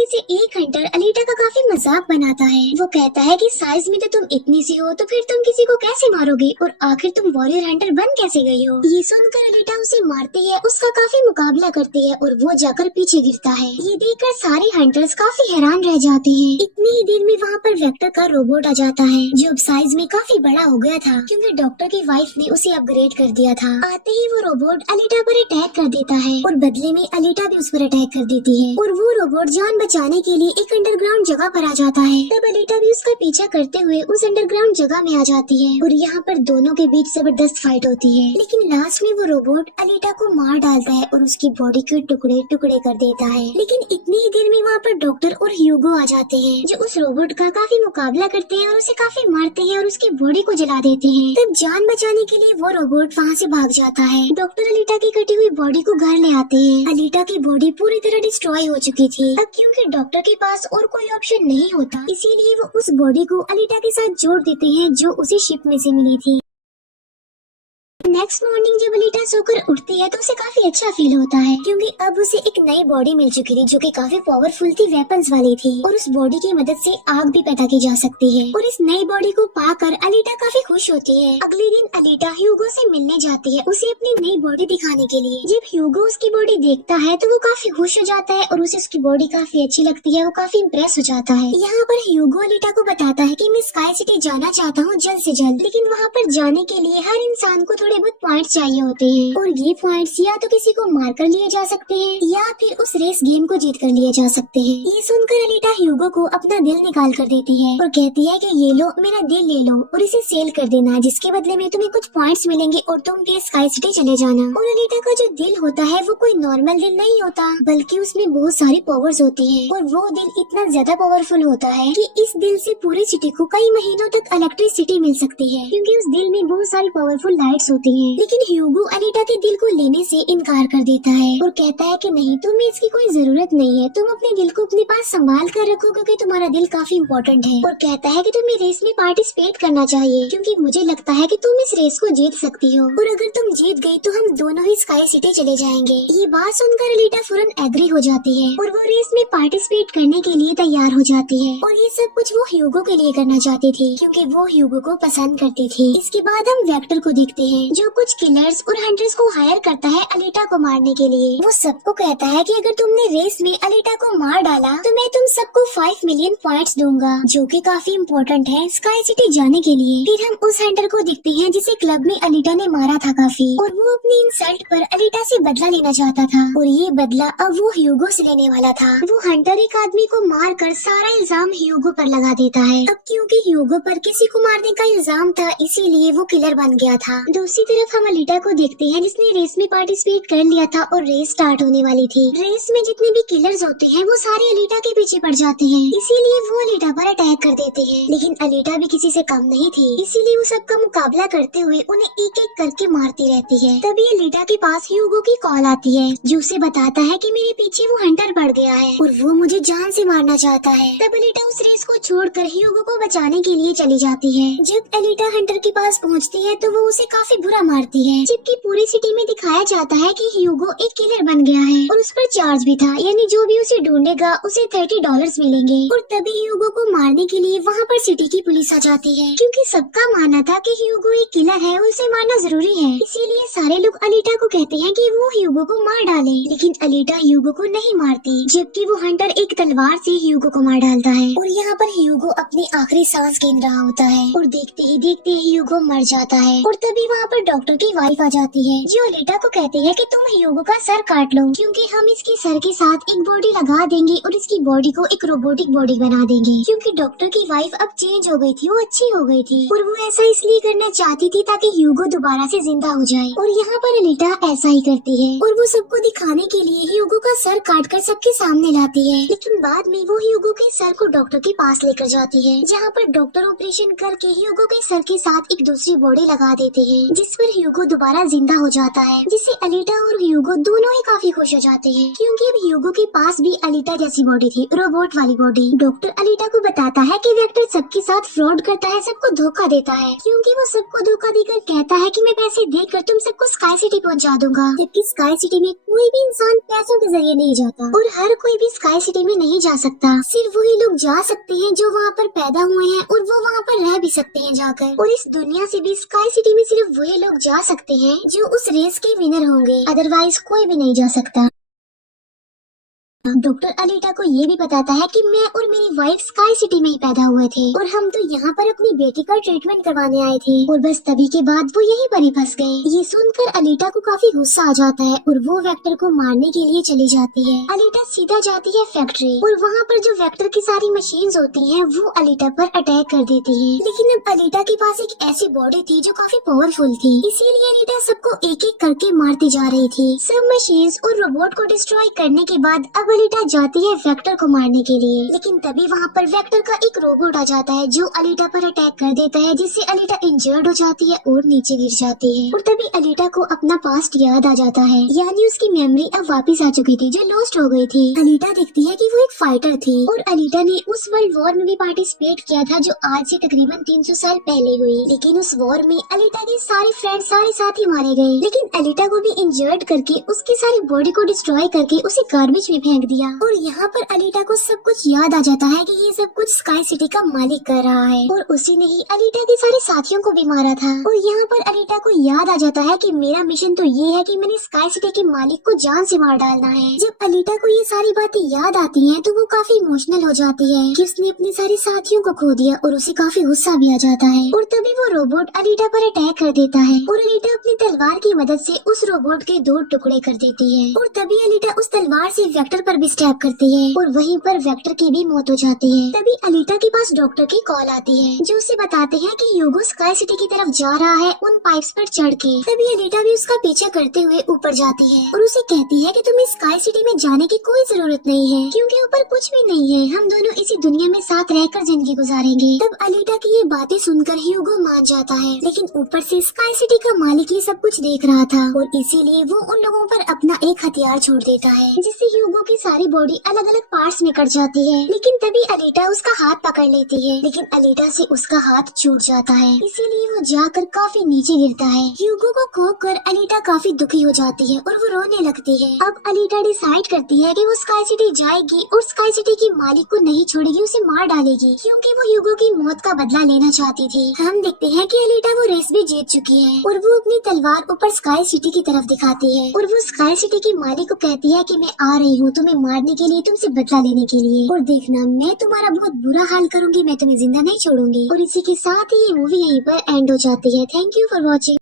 उनमें से एक हंटर अलीटा का काफी मजाक बनाता है। वो कहता है कि साइज में तो तुम इतनी सी हो तो फिर तुम किसी को कैसे मारोगे और आखिर तुम वॉरियर हंटर बन कैसे गई हो। ये सुनकर अलीटा उसे मारती है, उसका काफी मुकाबला करती है और वो जाकर पीछे गिरता है। ये देखकर सारे हंटर्स काफी हैरान रह जाते हैं। इतनी ही देर में वहाँ पर वेक्टर का रोबोट आ जाता है जो अब साइज में काफी बड़ा हो गया था क्योंकि डॉक्टर की वाइफ ने उसे अपग्रेड कर दिया था। आते ही वो रोबोट अलीटा पर अटैक कर देता है और बदले में अलीटा भी उस पर अटैक कर देती है और वो रोबोट जान बचाने के लिए एक अंडरग्राउंड जगह पर आ जाता है। तब अलीटा भी उसका पीछा करते हुए उस अंडरग्राउंड जगह में आ जाती है और यहाँ पर दोनों के बीच जबरदस्त फाइट होती है। लेकिन लास्ट में वो रोबोट अलीटा को मार डालता है और उसकी बॉडी के टुकड़े टुकड़े कर देता है। लेकिन इतनी ही देर में वहाँ पर डॉक्टर और ह्यूगो आ जाते हैं जो उस रोबोट का काफी मुकाबला करते हैं और उसे काफी मारते हैं और उसकी बॉडी को जला देते हैं। तब जान बचाने के लिए वो रोबोट वहाँ से भाग जाता है। डॉक्टर अलीटा की कटी हुई बॉडी को घर ले आते हैं। अलीटा की बॉडी पूरी तरह डिस्ट्रॉय हो चुकी थी। अब क्योंकि डॉक्टर के पास और कोई ऑप्शन नहीं होता इसीलिए वो उस बॉडी को अलीटा के साथ जोड़ देते हैं जो उसे शिप में से मिली थी। नेक्स्ट मॉर्निंग जब अलीटा सोकर उठती है तो उसे काफी अच्छा फील होता है क्योंकि अब उसे एक नई बॉडी मिल चुकी थी जो कि काफी पावरफुल थी, वेपन्स वाली थी और उस बॉडी की मदद से आग भी पैदा की जा सकती है। और इस नई बॉडी को पाकर अलीटा काफी खुश होती है। अगले दिन अलीटा ह्यूगो से मिलने जाती है उसे अपनी नई बॉडी दिखाने के लिए। जब ह्यूगो उसकी बॉडी देखता है तो वो काफी खुश हो जाता है और उसे उसकी बॉडी काफी अच्छी लगती है। वो काफी इम्प्रेस हो जाता है। यहाँ पर ह्यूगो अलीटा को बताता है कि मैं स्काई सिटी जाना चाहता हूँ जल्द से जल्द, लेकिन वहाँ पर जाने के लिए हर इंसान को थोड़े बहुत पॉइंट चाहिए होते हैं और ये पॉइंट्स या तो किसी को मार कर लिए जा सकते हैं या फिर उस रेस गेम को जीत कर लिए जा सकते हैं। ये सुनकर अलीटा ह्यूगो को अपना दिल निकाल कर देती है और कहती है कि ये लो मेरा दिल ले लो और इसे सेल कर देना जिसके बदले में तुम्हें कुछ पॉइंट्स मिलेंगे और तुम फिर स्काई सिटी चले जाना। और अलीटा का जो दिल होता है वो कोई नॉर्मल दिल नहीं होता बल्कि उसमें बहुत सारी पावर्स होती है और वो दिल इतना ज्यादा पावरफुल होता है कि इस दिल से पूरी सिटी को कई महीनों तक इलेक्ट्रिसिटी मिल सकती है क्योंकि उस दिल में बहुत सारी पावरफुल लाइट्स होती है। लेकिन ह्यूगो अलीटा के दिल को लेने से इनकार कर देता है और कहता है कि नहीं, तुम्हें इसकी कोई जरूरत नहीं है, तुम अपने दिल को अपने पास संभाल कर रखो क्योंकि तुम्हारा दिल काफी इम्पोर्टेंट है। और कहता है कि तुम्हें रेस में पार्टिसिपेट करना चाहिए क्योंकि मुझे लगता है कि तुम इस रेस को जीत सकती हो और अगर तुम जीत गई तो हम दोनों ही स्काई सिटी चले जाएंगे। ये बात सुनकर अलीटा फौरन एग्री हो जाती है और वो रेस में पार्टिसिपेट करने के लिए तैयार हो जाती है। और ये सब कुछ वो ह्यूगो के लिए करना चाहती थी क्योंकि वो ह्यूगो को पसंद करती थी। इसके बाद हम वेक्टर को देखते हैं जो कुछ किलर्स और हंटर्स को हायर करता है अलीटा को मारने के लिए। वो सबको कहता है कि अगर तुमने रेस में अलीटा को मार डाला तो मैं तुम सबको 5 मिलियन पॉइंट्स दूंगा जो कि काफी इम्पोर्टेंट है स्काई सिटी जाने के लिए। फिर हम उस हंटर को देखते हैं जिसे क्लब में अलीटा ने मारा था काफी और वो अपनी इंसल्ट पर अलीटा से बदला लेना चाहता था और ये बदला अब वो ह्यूगो से लेने वाला था। वो हंटर एक आदमी को मार कर सारा इल्जाम ह्यूगो पर लगा देता है। अब क्योंकि ह्यूगो पर किसी को मारने का इल्जाम था इसीलिए वो किलर बन गया था। दूसरी तरफ हम अलीटा को देखते हैं जिसने रेस में पार्टिसिपेट कर लिया था और रेस स्टार्ट होने वाली थी। रेस में जितने भी किलर्स होते हैं वो सारे अलीटा के पीछे पड़ जाते हैं इसीलिए वो अलीटा पर अटैक कर देते हैं। लेकिन अलीटा भी किसी से कम नहीं थी इसीलिए वो सबका मुकाबला करते हुए उन्हें एक एक करके मारती रहती है। तभी अलीटा के पास ह्यूगो की कॉल आती है जो उसे बताता है कि मेरे पीछे वो हंटर पड़ गया है और वो मुझे जान से मारना चाहता है। तब अलीटा उस रेस को छोड़कर ह्यूगो को बचाने के लिए चली जाती है। जब अलीटा हंटर के पास पहुँचती है तो वो उसे काफी बुरा मारती है जबकि पूरी सिटी में दिखाया जाता है कि ह्यूगो एक किलर बन गया है और उस पर चार्ज भी था, यानी जो भी उसे ढूंढेगा उसे $30 मिलेंगे। और तभी ह्यूगो को मारने के लिए वहाँ पर सिटी की पुलिस आ जाती है क्योंकि सबका मानना था कि ह्यूगो एक किलर है और उसे मारना जरूरी है। इसीलिए सारे लोग अलीटा को कहते हैं कि वो ह्यूगो को मार डाले, लेकिन अलीटा ह्यूगो को नहीं मारती जबकि वो हंटर एक तलवार से ह्यूगो को मार डालता है। और यहाँ पर ह्यूगो अपनी आखिरी सांस गिन रहा होता है और देखते ही देखते ह्यूगो मर जाता है। और तभी वहाँ पर डॉक्टर की वाइफ आ जाती है जो अलीटा को कहती है कि तुम ह्यूगो का सर काट लो क्योंकि हम इसके सर के साथ एक बॉडी लगा देंगे और इसकी बॉडी को एक रोबोटिक बॉडी बना देंगे। क्योंकि डॉक्टर की वाइफ अब चेंज हो गई थी, वो अच्छी हो गई थी और वो ऐसा इसलिए करना चाहती थी ताकि ह्यूगो दोबारा से जिंदा हो जाए। और यहाँ पर अलीटा ऐसा ही करती है और वो सबको दिखाने के लिए ह्यूगो का सर काट कर सबके सामने लाती है। लेकिन बाद में वो ह्यूगो के सर को डॉक्टर के पास लेकर जाती है जहाँ पर डॉक्टर ऑपरेशन करके ह्यूगो के सर के साथ एक दूसरी बॉडी लगा देते हैं जिस पर ह्यूगो दोबारा जिंदा हो जाता है, जिससे अलीटा और ह्यूगो दोनों ही काफी खुश हो जाते हैं, क्योंकि अब ह्यूगो के पास भी अलीटा जैसी बॉडी थी, रोबोट वाली बॉडी। डॉक्टर अलीटा को बताता है कि वेक्टर सबके साथ फ्रॉड करता है, सबको धोखा देता है, क्योंकि वो सबको धोखा देकर कहता है कि मैं पैसे देकर तुम सबको स्काई सिटी पहुंचा दूंगा, जबकि स्काई सिटी में कोई भी इंसान पैसों के जरिए नहीं जाता और हर कोई भी स्काई सिटी में नहीं जा सकता। सिर्फ वही लोग जा सकते हैं जो वहाँ पर पैदा हुए हैं और वो वहाँ पर रह भी सकते हैं जाकर। और इस दुनिया से भी स्काई सिटी में सिर्फ वही लोग जा सकते हैं जो उस रेस के विनर होंगे, अदरवाइज कोई भी नहीं जा सकता। डॉक्टर अलीटा को ये भी बताता है कि मैं और मेरी वाइफ स्काई सिटी में ही पैदा हुए थे और हम तो यहाँ पर अपनी बेटी का ट्रीटमेंट करवाने आए थे, और बस तभी के बाद वो यहीं पर ही फंस गए। ये सुनकर अलीटा को काफी गुस्सा आ जाता है और वो वेक्टर को मारने के लिए चली जाती है। अलीटा सीधा जाती है फैक्ट्री और वहाँ पर जो वेक्टर की सारी मशीन्स होती हैं वो अलीटा पर अटैक कर देती है। लेकिन अब अलीटा के पास एक ऐसी बॉडी थी जो काफी पावरफुल थी, इसीलिए अलीटा सबको एक एक करके मारती जा रही थी। सब मशीन्स और रोबोट को डिस्ट्रॉय करने के बाद अब अलीटा जाती है वेक्टर को मारने के लिए, लेकिन तभी वहाँ पर वेक्टर का एक रोबोट आ जाता है जो अलीटा पर अटैक कर देता है, जिससे अलीटा इंजर्ड हो जाती है और नीचे गिर जाती है। और तभी अलीटा को अपना पास्ट याद आ जाता है, यानी उसकी मेमोरी अब वापस आ चुकी थी जो लॉस्ट हो गई थी। अलीटा देखती है कि वो एक फाइटर थी और अलीटा ने उस वर्ल्ड वॉर में भी पार्टिसिपेट किया था जो आज से तकरीबन 300 साल पहले हुई। लेकिन उस वॉर में अलीटा के सारे फ्रेंड सारे साथी मारे गए, लेकिन अलीटा को भी इंजर्ड करके उसकी सारी बॉडी को डिस्ट्रॉय करके उसे गार्बेज में फेंक दिया। और यहाँ पर अलीटा को सब कुछ याद आ जाता है कि ये सब कुछ स्काई सिटी का मालिक कर रहा है और उसी ने ही अलीटा के सारे साथियों को भी मारा था। और यहाँ पर अलीटा को याद आ जाता है कि मेरा मिशन तो ये है कि मैंने स्काई सिटी के मालिक को जान से मार डालना है। जब अलीटा को ये सारी बातें याद आती हैं तो वो काफी इमोशनल हो जाती है कि उसने अपने सारे साथियों को खो दिया और उसे काफी गुस्सा भी आ जाता है। और तभी वो रोबोट अलीटा पर अटैक कर देता है और अलीटा अपनी तलवार की मदद से उस रोबोट के 2 टुकड़े कर देती है। और तभी अलीटा उस तलवार से वेक्टर पर भी स्टैब करती है और वहीं पर वेक्टर की भी मौत हो जाती है। तभी अलीटा के पास डॉक्टर की कॉल आती है जो उसे बताते हैं कि ह्यूगो स्काई सिटी की तरफ जा रहा है उन पाइप्स पर चढ़ के। तभी अलीटा भी उसका पीछा करते हुए ऊपर जाती है और उसे कहती है कि तुम्हें स्काई सिटी में जाने की कोई जरूरत नहीं है, क्योंकि ऊपर कुछ भी नहीं है, हम दोनों इसी दुनिया में साथ रहकर जिंदगी गुजारेंगे। तब अलीटा की ये बातें सुनकर ह्यूगो मान जाता है, लेकिन ऊपर से स्काई सिटी का मालिक ये सब कुछ देख रहा था और इसीलिए वो उन लोगों पर अपना एक हथियार छोड़ देता है, जिससे ह्यूगो की सारी बॉडी अलग अलग पार्ट्स में कट जाती है। लेकिन तभी अलीटा उसका हाथ पकड़ लेती है, लेकिन अलीटा से उसका हाथ छूट जाता है, इसीलिए वो जाकर काफी नीचे गिरता है। ह्यूगो को खोकर अलीटा काफी दुखी हो जाती है और वो रोने लगती है। अब अलीटा डिसाइड करती है कि वो स्काई सिटी जाएगी और स्काई सिटी के मालिक को नहीं छोड़ेगी, उसे मार डालेगी, क्योंकि वो ह्यूगो की मौत का बदला लेना चाहती थी। हम देखते हैं कि अलीटा वो रेस भी जीत चुकी है और वो अपनी तलवार ऊपर स्काई सिटी की तरफ दिखाती है और वो स्काई सिटी के मालिक को कहती है कि मैं आ रही हूँ तुम्हें मारने के लिए, तुमसे बदला लेने के लिए, और देखना मैं तुम्हारा बहुत बुरा हाल करूंगी, मैं तुम्हें जिंदा नहीं छोड़ूंगी। और इसी के साथ ही ये मूवी यहीं पर एंड हो जाती है। Thank you for watching.